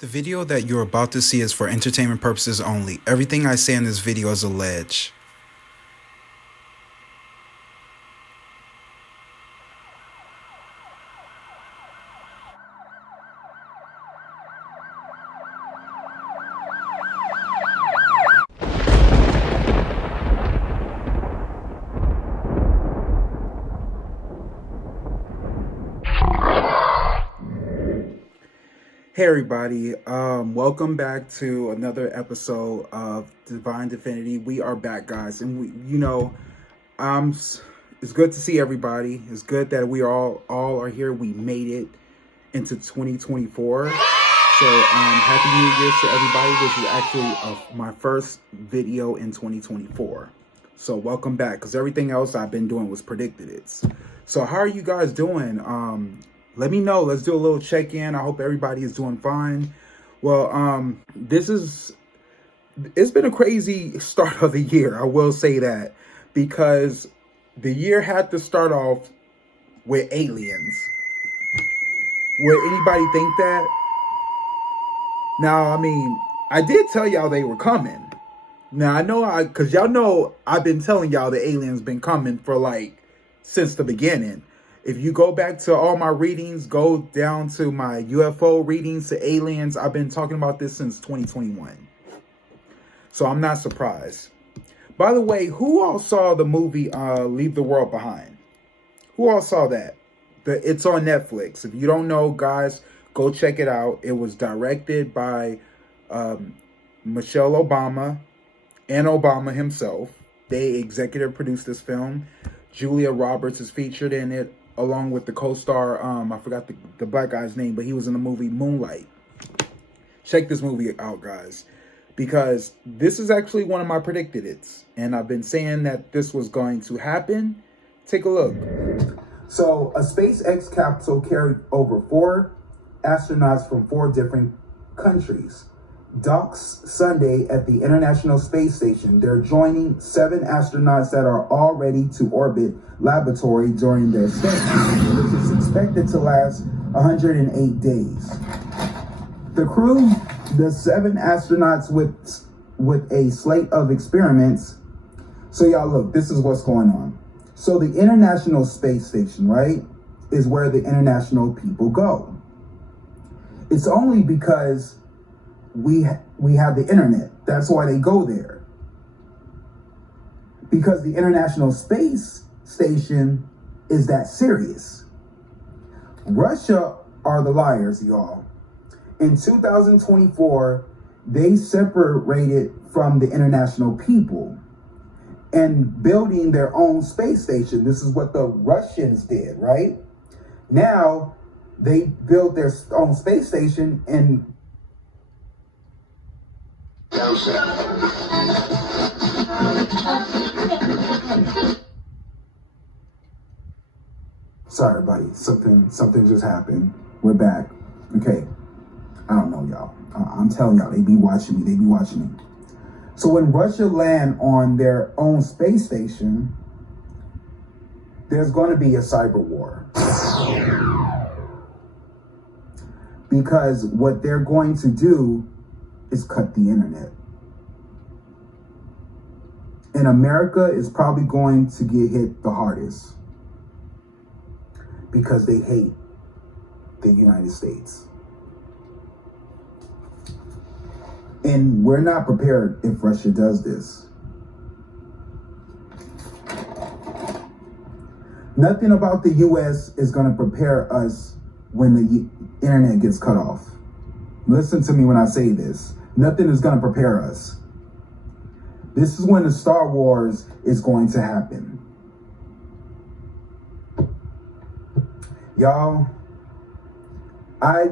The video that you're about to see is for entertainment purposes only. Everything I say in this video is alleged. Hey everybody, welcome back to another episode of Divine Divinity. We are back, guys, and it's good to see everybody. It's good that we all are here. We made it into 2024. So happy New Year to everybody. This is actually my first video in 2024. So welcome back, because everything else I've been doing was predicted it. So how are you guys doing? Let me know. Let's do a little check-in. I hope everybody is doing fine. Well, it's been a crazy start of the year. I will say that, because the year had to start off with aliens. Would anybody think that? Now, I mean, I did tell y'all they were coming. Now, I know because y'all know I've been telling y'all the aliens been coming for since the beginning. If you go back to all my readings, go down to my UFO readings to aliens, I've been talking about this since 2021. So I'm not surprised. By the way, who all saw the movie Leave the World Behind? Who all saw that? It's on Netflix. If you don't know, guys, go check it out. It was directed by Michelle Obama and Obama himself. They executive produced this film. Julia Roberts is featured in it, along with the co-star, I forgot the black guy's name, but he was in the movie Moonlight. Check this movie out, guys, because this is actually one of my predicted it's, and I've been saying that this was going to happen. Take a look. So a SpaceX capsule carried over 4 astronauts from 4 different countries docks Sunday at the International Space Station. They're joining 7 astronauts that are all ready to orbit laboratory during their stay, which is expected to last 108 days. The crew, the 7 astronauts with a slate of experiments. So y'all look, this is what's going on. So the International Space Station, right, is where the international people go. It's only because we have the internet. That's why they go there. Because the International Space Station is that serious. Russia are the liars, y'all. In 2024, they separated from the international people and building their own space station. This is what the Russians did, right? Now, they built their own space station and sorry, buddy. Something just happened. We're back. Okay. I don't know, y'all. I'm telling y'all, they be watching me. So when Russia land on their own space station, there's going to be a cyber war. Because what they're going to do is cut the internet. And America is probably going to get hit the hardest, because they hate the United States. And we're not prepared if Russia does this. Nothing about the US is going to prepare us when the internet gets cut off. Listen to me when I say this. Nothing is going to prepare us. This is when the Star Wars is going to happen. Y'all, I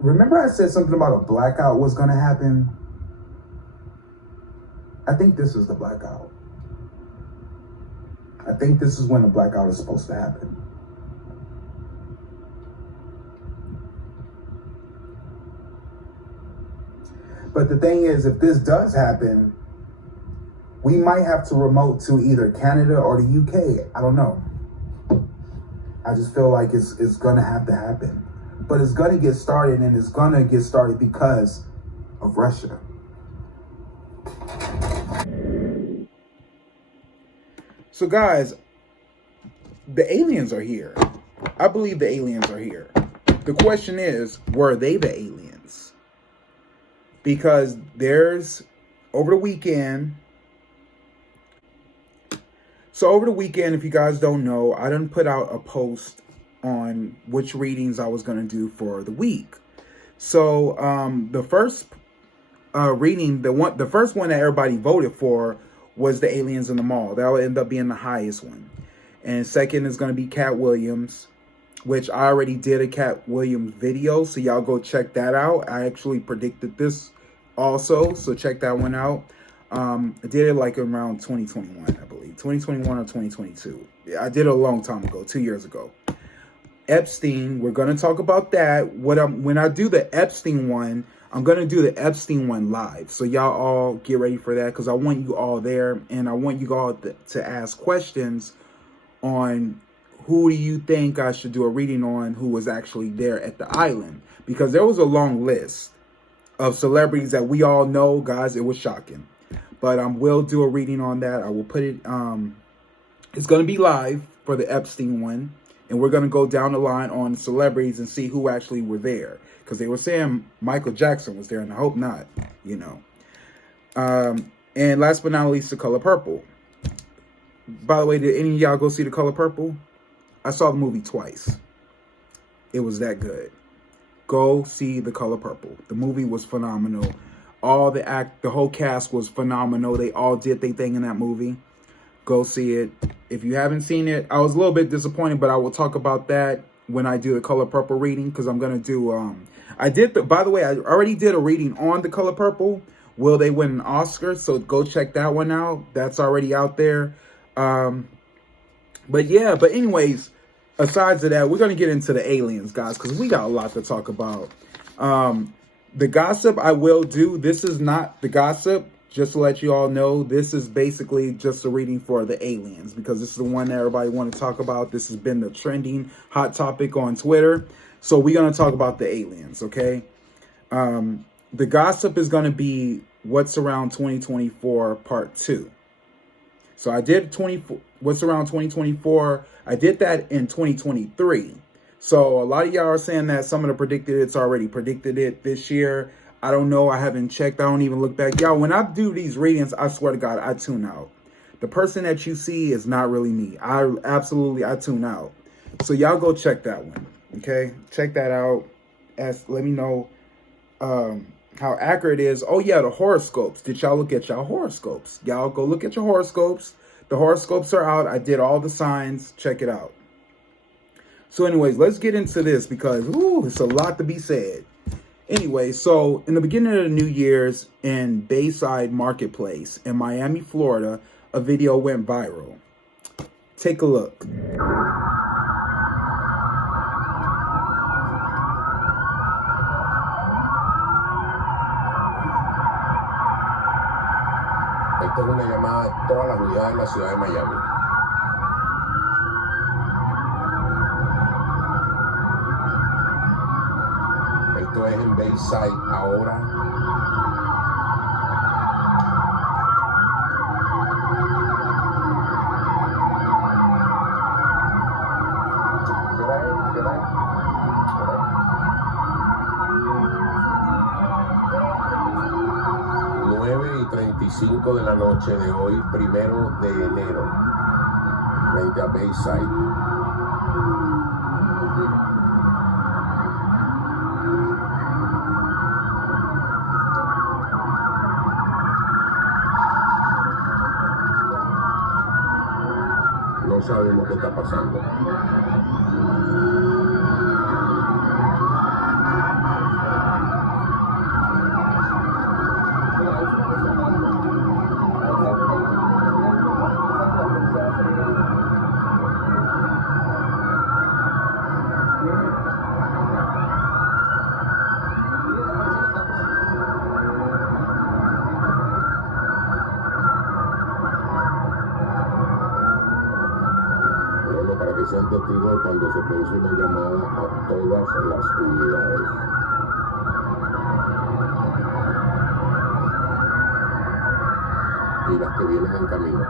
remember I said something about a blackout was going to happen. I think this is the blackout. I think this is when the blackout is supposed to happen. But the thing is, if this does happen, we might have to remote to either Canada or the UK. I don't know. I just feel like it's going to have to happen. but it's going to get started, and it's going to get started because of Russia. So guys, the aliens are here. I believe the aliens are here. The question is, were they the aliens? Because there's, over the weekend, if you guys don't know, I done put out a post on which readings I was going to do for the week. So the first reading, the first one that everybody voted for was the aliens in the mall. That will end up being the highest one. And second is going to be Cat Williams, which I already did a Cat Williams video, so y'all go check that out. I actually predicted this also, so check that one out. I did it like around 2021, I believe. 2021 or 2022. I did it a long time ago, 2 years ago. Epstein, we're going to talk about that. When I do the Epstein one, I'm going to do the Epstein one live. So y'all all get ready for that, because I want you all there, and I want you all to ask questions on who do you think I should do a reading on who was actually there at the island. Because there was a long list of celebrities that we all know, guys. It was shocking. But I will do a reading on that. I will put it, it's going to be live for the Epstein one. And we're going to go down the line on celebrities and see who actually were there. Because they were saying Michael Jackson was there, and I hope not, you know. And last but not least, The Color Purple. By the way, did any of y'all go see The Color Purple? I saw the movie twice. It was that good. Go see The Color Purple. The movie was phenomenal. The whole cast was phenomenal. They all did their thing in that movie. Go see it. If you haven't seen it, I was a little bit disappointed, but I will talk about that when I do The Color Purple reading, because I'm going to do, by the way, I already did a reading on The Color Purple. Will they win an Oscar? So go check that one out. That's already out there. But anyways, aside of that, we're going to get into the aliens, guys, because we got a lot to talk about. The gossip I will do, this is not the gossip. Just to let you all know, this is basically just a reading for the aliens, because this is the one that everybody want to talk about. This has been the trending hot topic on Twitter. So we're going to talk about the aliens, okay? The gossip is going to be What's Around 2024 Part 2. So I did What's Around 2024. I did that in 2023. So a lot of y'all are saying that some of the it's already predicted it this year. I don't know. I haven't checked. I don't even look back. Y'all, when I do these readings, I swear to God, I tune out. The person that you see is not really me. I tune out. So y'all go check that one. Okay? Check that out. Let me know how accurate it is. Oh, yeah, the horoscopes. Did y'all look at y'all horoscopes? Y'all go look at your horoscopes. The horoscopes are out. I did all the signs. Check it out. So anyways, let's get into this, because it's a lot to be said. Anyway, so in the beginning of the New Year's in Bayside Marketplace in Miami, Florida, a video went viral. Take a look. Esta es una llamada a todas las unidades de la ciudad de Miami. Esto es en Bayside ahora. .35 de la noche de hoy, 1 de enero, frente a Bayside. No sabemos qué está pasando. Para que sean testigos cuando se produce una llamada a todas las unidades. Y las que vienen en camino.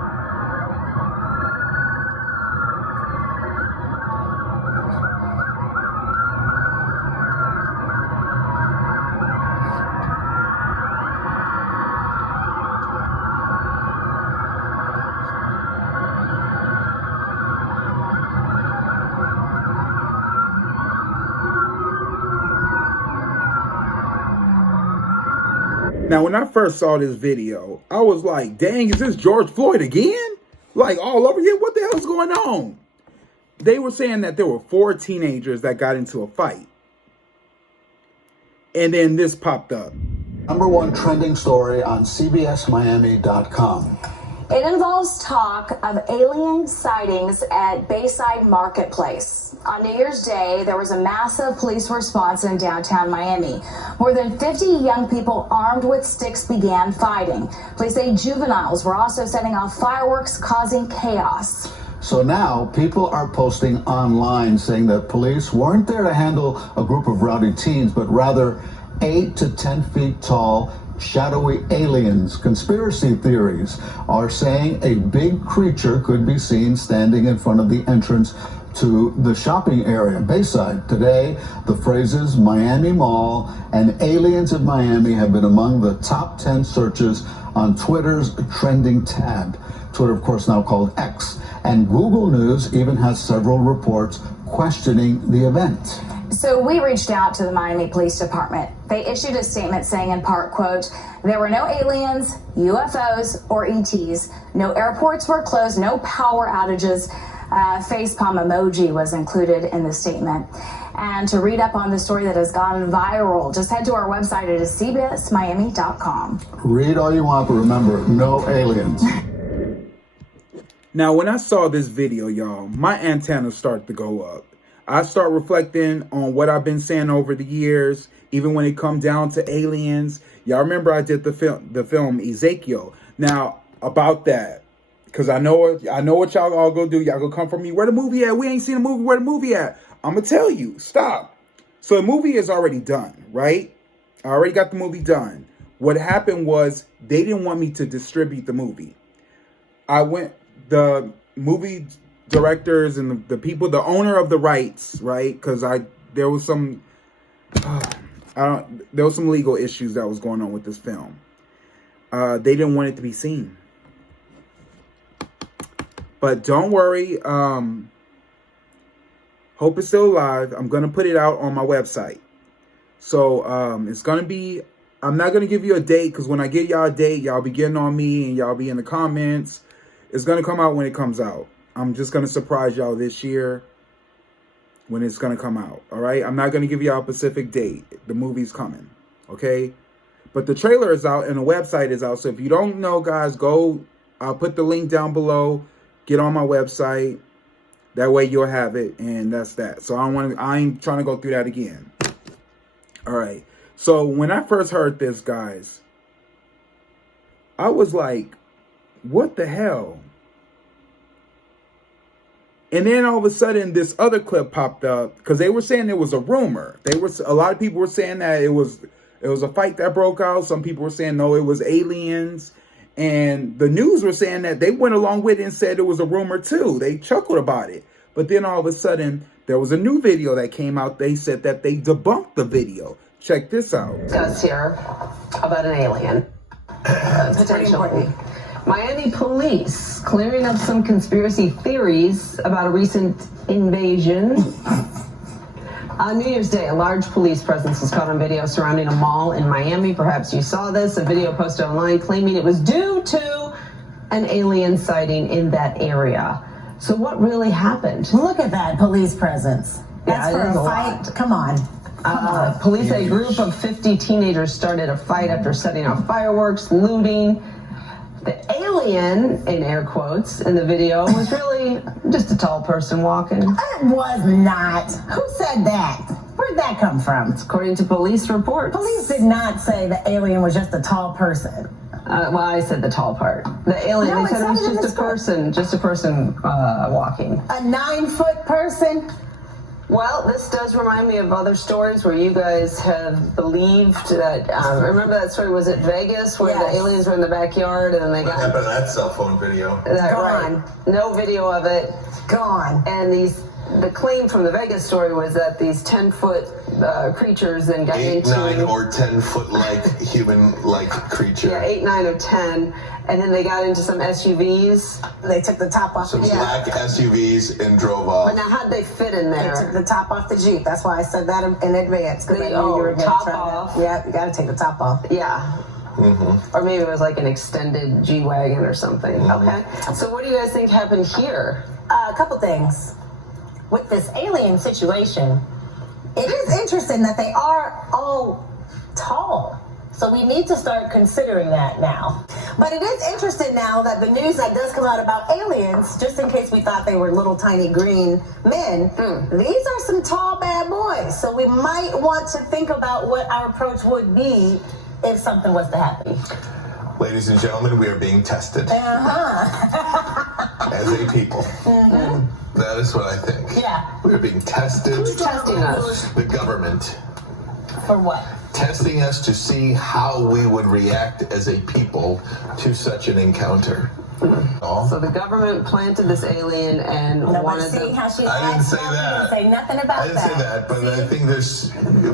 Now, when I first saw this video, I was like, dang, is this George Floyd again? Like, all over here? What the hell is going on? They were saying that there were 4 teenagers that got into a fight. And then this popped up. #1 trending story on CBSMiami.com. It involves talk of alien sightings at Bayside Marketplace. On New Year's Day, there was a massive police response in downtown Miami. More than 50 young people armed with sticks began fighting. Police say juveniles were also setting off fireworks, causing chaos. So now people are posting online saying that police weren't there to handle a group of rowdy teens, but rather 8 to 10 feet tall, shadowy aliens. Conspiracy theories are saying a big creature could be seen standing in front of the entrance to the shopping area, Bayside. Today, the phrases Miami Mall and aliens of Miami have been among the top 10 searches on Twitter's trending tab. Twitter, of course, now called X. And Google News even has several reports questioning the event. So we reached out to the Miami Police Department. They issued a statement saying in part, quote, "There were no aliens, UFOs, or ETs. No airports were closed, no power outages." Facepalm emoji was included in the statement. And to read up on the story that has gone viral, just head to our website. It is cbsmiami.com. Read all you want, but remember, no aliens. Now, when I saw this video, y'all, my antennas start to go up. I start reflecting on what I've been saying over the years, even when it comes down to aliens. Y'all remember I did the film Ezekiel. Now, about that, because I know what y'all all gonna do. Y'all gonna come from me. Where the movie at? We ain't seen the movie. Where the movie at? I'm gonna tell you. Stop. So the movie is already done, right? I already got the movie done. What happened was they didn't want me to distribute the movie. The movie directors and the people, the owner of the rights, right? Because there was some legal issues that was going on with this film. They didn't want it to be seen. But don't worry, Hope is still alive. I'm gonna put it out on my website. So it's gonna be. I'm not gonna give you a date, because when I give y'all a date, y'all be getting on me and y'all be in the comments. It's gonna come out when it comes out. I'm just gonna surprise y'all this year when it's gonna come out. All right. I'm not gonna give y'all a specific date. The movie's coming. Okay. But the trailer is out and the website is out. So if you don't know, guys, go. I'll put the link down below. Get on my website. That way you'll have it, and that's that. So I ain't trying to go through that again. All right. So when I first heard this, guys, I was like, what the hell? And then all of a sudden, this other clip popped up, because they were saying it was a rumor. A lot of people were saying that it was a fight that broke out. Some people were saying no, it was aliens. And the news were saying that they went along with it and said it was a rumor too. They chuckled about it. But then all of a sudden, there was a new video that came out. They said that they debunked the video. Check this out. Discuss here about an alien. Potentially. Miami police clearing up some conspiracy theories about a recent invasion. On New Year's Day, a large police presence was caught on video surrounding a mall in Miami. Perhaps you saw this. A video posted online claiming it was due to an alien sighting in that area. So what really happened? Look at that police presence. That's for a fight. Come on. Police say a group of 50 teenagers started a fight after setting off fireworks, looting. The alien, in air quotes, in the video was really just a tall person walking. It was not. Who said that? Where'd that come from? According to police reports. Police did not say the alien was just a tall person. Well, I said the tall part. The alien, No, they said it was just a person walking. A 9-foot person? Well, this does remind me of other stories where you guys have believed that. Remember that story? Was it Vegas where the aliens were in the backyard and then they got. What happened to that cell phone video? Right. No video of it. Gone. And the claim from the Vegas story was that these 10-foot creatures then got 8, into 9, or 10-foot-like human-like creature. Yeah, 8, 9, or 10, and then they got into some SUVs. They took the top off Some the Jeep. black SUVs and drove off. But now, how'd they fit in They there? took the top off the Jeep. That's why I said that in advance, because I knew Oh, you were going to top try off. that. Yeah, you got to take the top off. Yeah. Or maybe it was like an extended G-Wagon or something. Okay. So what do you guys think happened here? A couple things. With this alien situation, it is interesting that they are all tall. So we need to start considering that now. But it is interesting now that the news that does come out about aliens, just in case we thought they were little tiny green men, these are some tall bad boys. So we might want to think about what our approach would be if something was to happen. Ladies and gentlemen, we are being tested as a people. That is what I think. Yeah. We are being tested. Who's testing us? The government. For what? Testing us to see how we would react as a people to such an encounter. So the government planted this alien and Nobody's wanted seeing them. how she's I didn't say acting. that. You didn't say nothing about I didn't say that, but I think there's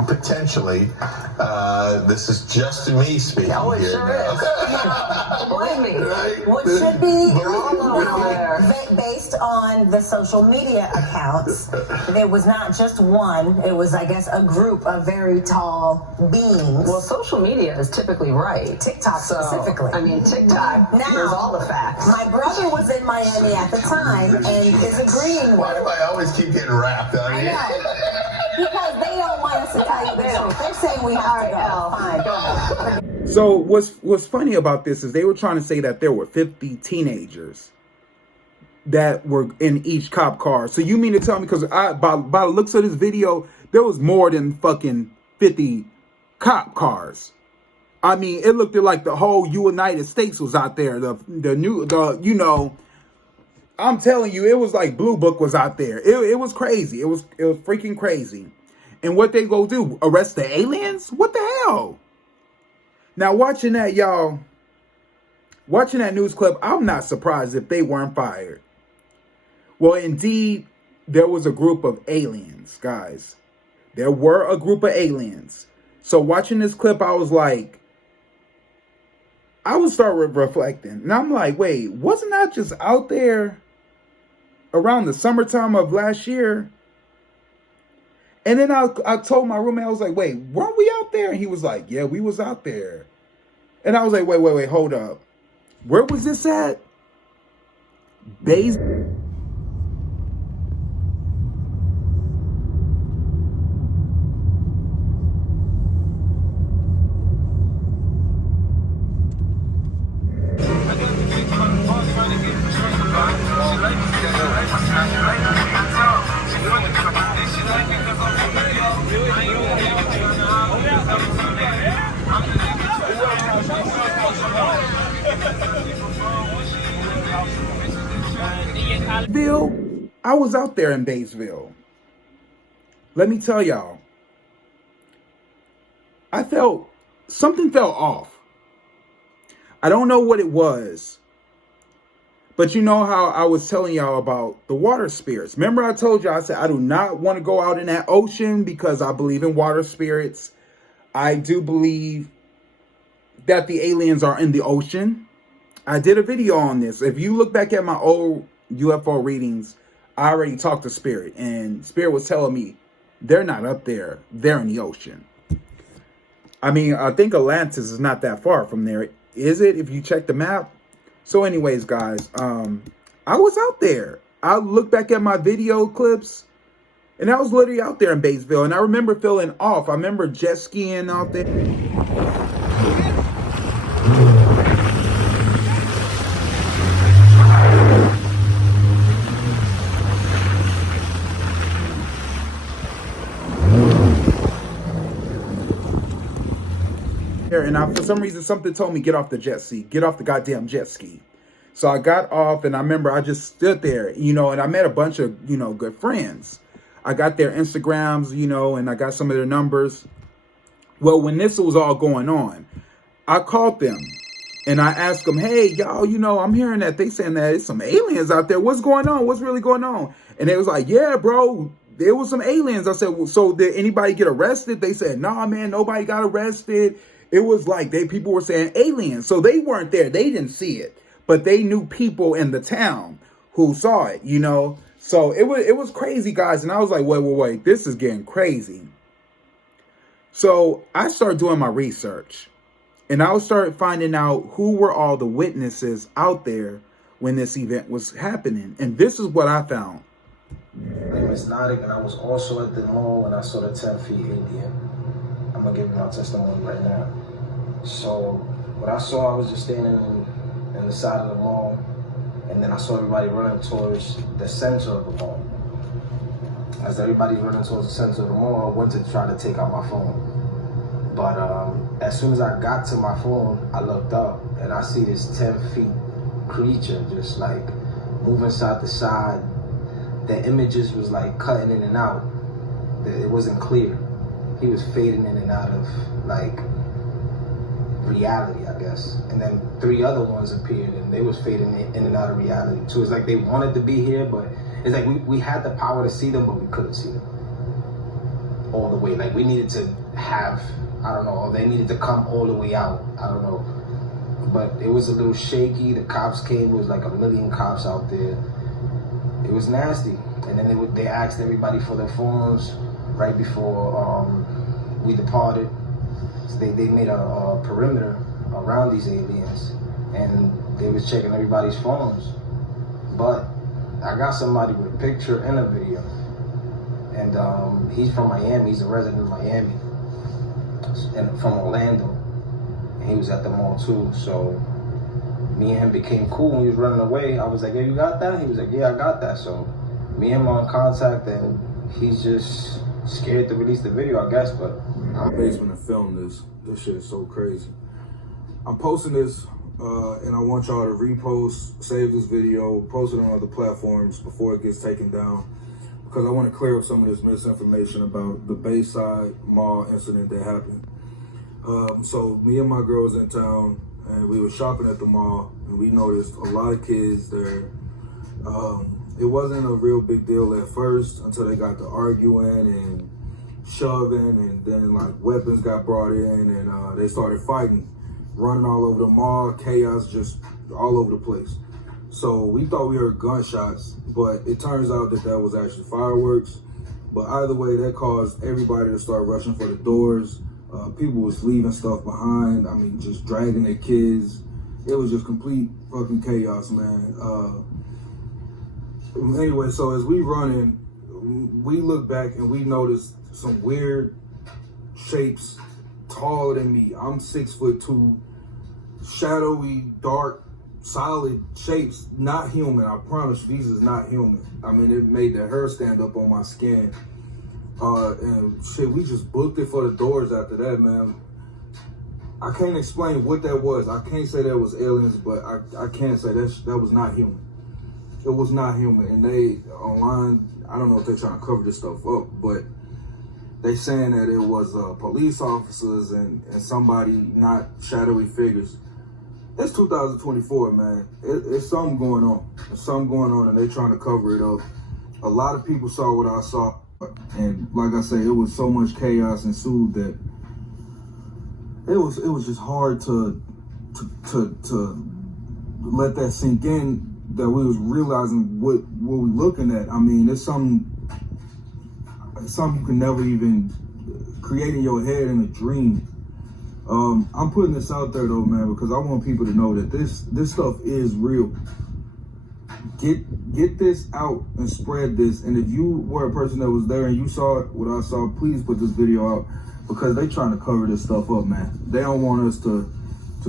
potentially, this is just me speaking Oh, it here sure now. is. Believe me. Right? What should be over there. based on the social media accounts, there was not just one, it was, I guess, a group of very tall beings. Well, social media is typically right. TikTok specifically. I mean, TikTok knows all the facts. My brother was in Miami at the time and is agreeing Why with do I always keep getting wrapped on I here? know. Because they don't want us to tell you the truth. They're saying we have to go. Fine, go ahead. So what's funny about this is they were trying to say that there were 50 teenagers that were in each cop car. So you mean to tell me, because by the looks of this video, there was more than fucking 50 cop cars. I mean, it looked like the whole United States was out there. I'm telling you, it was like Blue Book was out there. It was crazy. It was freaking crazy. And what they go do? Arrest the aliens? What the hell? Now, watching that news clip, I'm not surprised if they weren't fired. Well, indeed, there was a group of aliens, guys. There were a group of aliens. So watching this clip, I was start reflecting. And I'm like, wait, wasn't I just out there around the summertime of last year? And then I told my roommate, I was like, wait, weren't we out there? And he was like, yeah, we was out there. And I was like, wait, hold up. Where was this at? I was out there in Batesville. Let me tell y'all, something felt off. I don't know what it was, but you know how I was telling y'all about the water spirits. Remember I told y'all, I said, I do not want to go out in that ocean because I believe in water spirits. I do believe that the aliens are in the ocean. I did a video on this. If you look back at my old UFO readings, I already talked to Spirit, and Spirit was telling me they're not up there. They're in the ocean. I mean, I think Atlantis is not that far from there. Is it, if you check the map? So anyways, guys, I was out there. I look back at my video clips, and I was literally out there in Batesville, and I remember feeling off. I remember jet skiing out there. And for some reason, something told me, get off the jet ski. Get off the goddamn jet ski. So I got off, and I remember I just stood there, and I met a bunch of, good friends. I got their Instagrams, you know, and I got some of their numbers. Well, when this was all going on, I called them and I asked them, hey, y'all, you know, I'm hearing that they saying that it's some aliens out there. What's going on? What's really going on? And they was like, yeah, bro, there was some aliens. I said, well, so did anybody get arrested? They said, nah, man, nobody got arrested. It was like people were saying aliens. So they weren't there. They didn't see it, but they knew people in the town who saw it, you know? So it was crazy, guys. And I was like, wait, this is getting crazy. So I started doing my research and I started finding out who were all the witnesses out there when this event was happening. And this is what I found. My name is Nadik, and I was also at the mall when I saw the 10 feet alien. I'm gonna give you my testimony right now. So what I saw, I was just standing in the side of the mall, and then I saw everybody running towards the center of the mall. As everybody's running towards the center of the mall, I went to try to take out my phone. But as soon as I got to my phone, I looked up and I see this 10 feet creature just like moving side to side. The images was like cutting in and out. It wasn't clear. He was fading in and out of like reality, I guess. And then 3 other ones appeared and they was fading in and out of reality too. It's like they wanted to be here, but it's like we had the power to see them, but we couldn't see them all the way. Like we needed to have, I don't know, they needed to come all the way out. I don't know. But it was a little shaky. The cops came. It was like 1 million cops out there. It was nasty. And then they asked everybody for their phones right before we departed. So they made a perimeter around these aliens, and they was checking everybody's phones. But I got somebody with a picture and a video, and he's from Miami. He's a resident of Miami, and from Orlando, and he was at the mall too. So me and him became cool when he was running away. I was like, "Yo, you got that?" He was like, "Yeah, I got that." So me and him are in contact, and he's just scared to release the video, I guess. But I'm basement and film this. This shit is so crazy. I'm posting this, and I want y'all to repost, save this video, post it on other platforms before it gets taken down, because I want to clear up some of this misinformation about the Bayside Mall incident that happened. So me and my girl was in town, and we were shopping at the mall, and we noticed a lot of kids there. It wasn't a real big deal at first until they got to arguing and shoving, and then like weapons got brought in, and they started fighting, running all over the mall, chaos just all over the place. So we thought we heard gunshots, but it turns out that that was actually fireworks. But either way, that caused everybody to start rushing for the doors. People was leaving stuff behind. I mean, just dragging their kids. It was just complete fucking chaos, man. Anyway, so as we running, we look back and we noticed some weird shapes taller than me. I'm 6'2", shadowy, dark, solid shapes, not human. I promise you, these is not human. I mean, it made the hair stand up on my skin. And shit, we just booked it for the doors after that, man. I can't explain what that was. I can't say that was aliens, but I can say that was not human. It was not human. And they, online, I don't know if they're trying to cover this stuff up, but they saying that it was police officers and somebody, not shadowy figures. It's 2024, man. It's something going on. There's something going on, and they trying to cover it up. A lot of people saw what I saw, and like I say, it was so much chaos ensued that it was just hard to let that sink in, that we was realizing what we looking at. I mean, it's something you can never even create in your head in a dream. I'm putting this out there though, man, because I want people to know that this stuff is real. Get this out and spread this. And if you were a person that was there and you saw what I saw, please put this video out, because they trying to cover this stuff up, man. They don't want us to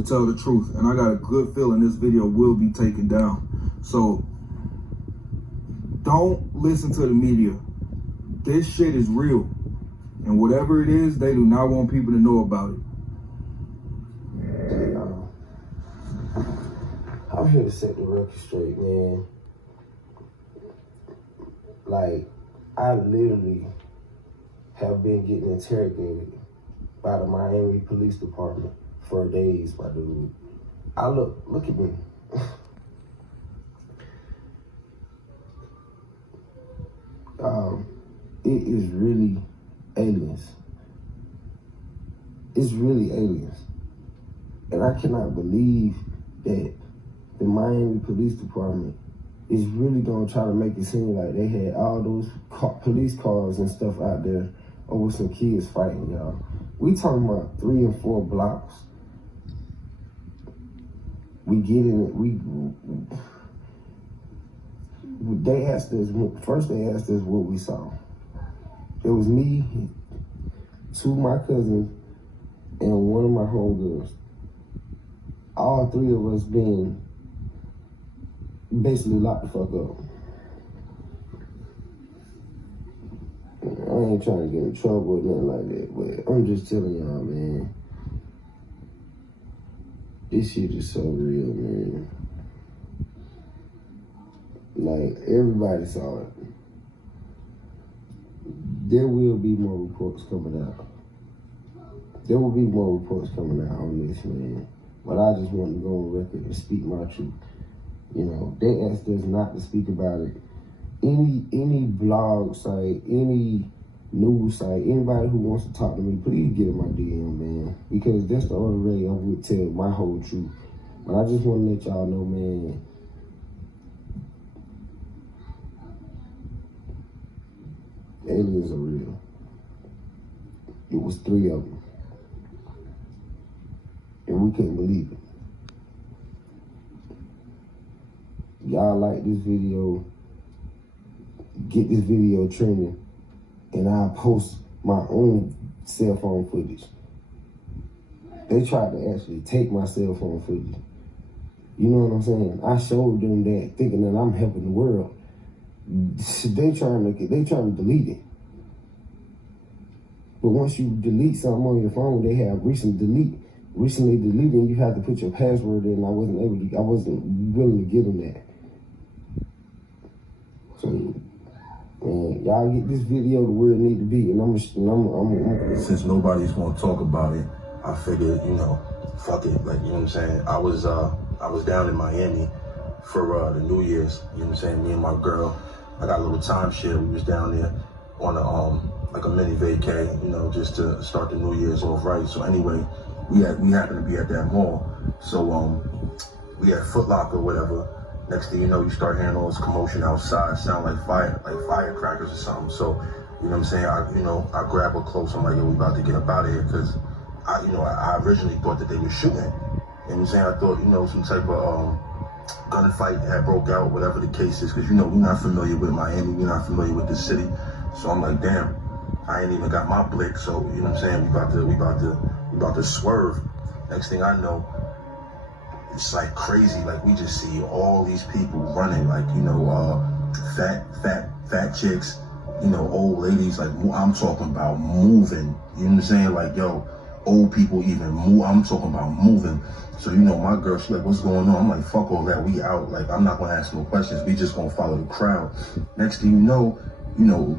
tell the truth. And I got a good feeling this video will be taken down. So don't listen to the media. This shit is real. And whatever it is, they do not want people to know about it. I'm here to set the record straight, man. Like, I literally have been getting interrogated by the Miami Police Department for days, my dude. Look at me. It is really aliens. It's really aliens. And I cannot believe that the Miami Police Department is really gonna try to make it seem like they had all those police cars and stuff out there over some kids fighting, y'all. We talking about 3 and 4 blocks. We get in it, they asked us, first they asked us what we saw. It was me, 2 of my cousins, and 1 of my homegirls. All 3 of us being basically locked the fuck up. I ain't trying to get in trouble or nothing like that, but I'm just telling y'all, man. This shit is so real, man. Like, everybody saw it. There will be more reports coming out. There will be more reports coming out on this, man. But I just want to go on record and speak my truth. You know, they asked us not to speak about it. Any blog site, any news site, anybody who wants to talk to me, please get in my DM, man. Because that's the only way I would tell my whole truth. But I just want to let y'all know, man, aliens are real. It was 3 of them. And we couldn't believe it. Y'all like this video, get this video trending, and I'll post my own cell phone footage. They tried to actually take my cell phone footage. You know what I'm saying? I showed them that, thinking that I'm helping the world. They trying to delete it. But once you delete something on your phone, they have recently deleted, you have to put your password in. I wasn't willing to give them that. So, man, y'all get this video to where it need to be, and I'm Since nobody's gonna talk about it, I figured, you know, fuck it, like, you know what I'm saying? I was down in Miami for the New Year's, you know what I'm saying? Me and my girl, I got a little timeshare. We was down there on like a mini vacay, you know, just to start the New Year's off right. So anyway, we happened to be at that mall. So we had Foot Locker or whatever. Next thing you know, you start hearing all this commotion outside, sound like firecrackers or something. So, you know what I'm saying? I grab her close. I'm like, yo, we about to get up out of here, because I originally thought that they were shooting. You know what I'm saying? I thought, you know, some type of gunfight had broke out, whatever the case is, because, you know, we're not familiar with Miami, we're not familiar with the city. So I'm like, damn, I ain't even got my blick. So, you know what I'm saying? We about to swerve. Next thing I know, it's like crazy. Like, we just see all these people running, like, you know, fat chicks, you know, old ladies. Like, I'm talking about moving. You know what I'm saying? Like, yo, old people even move. I'm talking about moving. So, you know, my girl, she's like, what's going on? I'm like, fuck all that. We out. Like, I'm not gonna ask no questions. We just gonna follow the crowd. Next thing you know,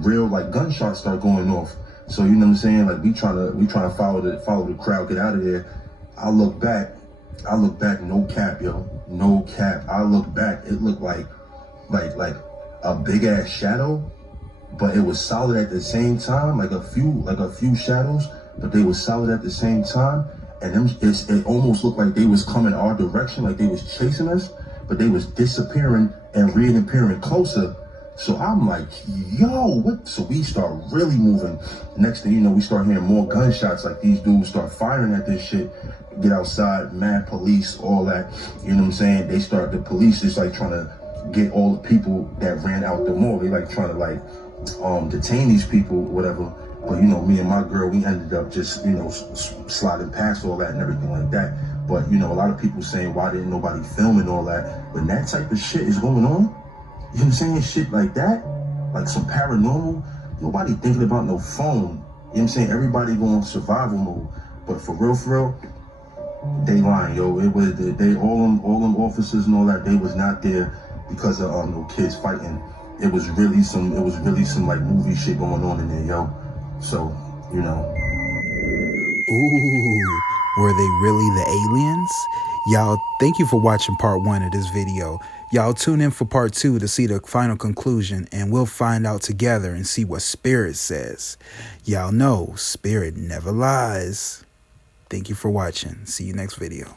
real like gunshots start going off. So, you know what I'm saying? Like, we trying to follow the crowd, get out of there. I look back, no cap, yo, no cap. I look back, it looked like a big ass shadow, but it was solid at the same time, like a few shadows, but they were solid at the same time. And it almost looked like they was coming our direction, like they was chasing us, but they was disappearing and reappearing closer. So I'm like, yo, what? So we start really moving. Next thing you know, we start hearing more gunshots. Like, these dudes start firing at this shit. Get outside, mad police, all that. You know what I'm saying? The police is like trying to get all the people that ran out the mall. They like trying to like detain these people, whatever. But, you know, me and my girl, we ended up just, you know, sliding past all that and everything like that. But, you know, a lot of people saying, why didn't nobody film and all that? When that type of shit is going on, you know what I'm saying? Shit like that, like some paranormal, nobody thinking about no phone. You know what I'm saying? Everybody going survival mode. But for real, they lying, yo. It was all them officers and all that. They was not there because of no kids fighting. it was really some like movie shit going on in there, yo. So, you know. Ooh, were they really the aliens? Y'all, thank you for watching part 1 of this video. Y'all tune in for part 2 to see the final conclusion, and we'll find out together and see what Spirit says. Y'all know Spirit never lies. Thank you for watching. See you next video.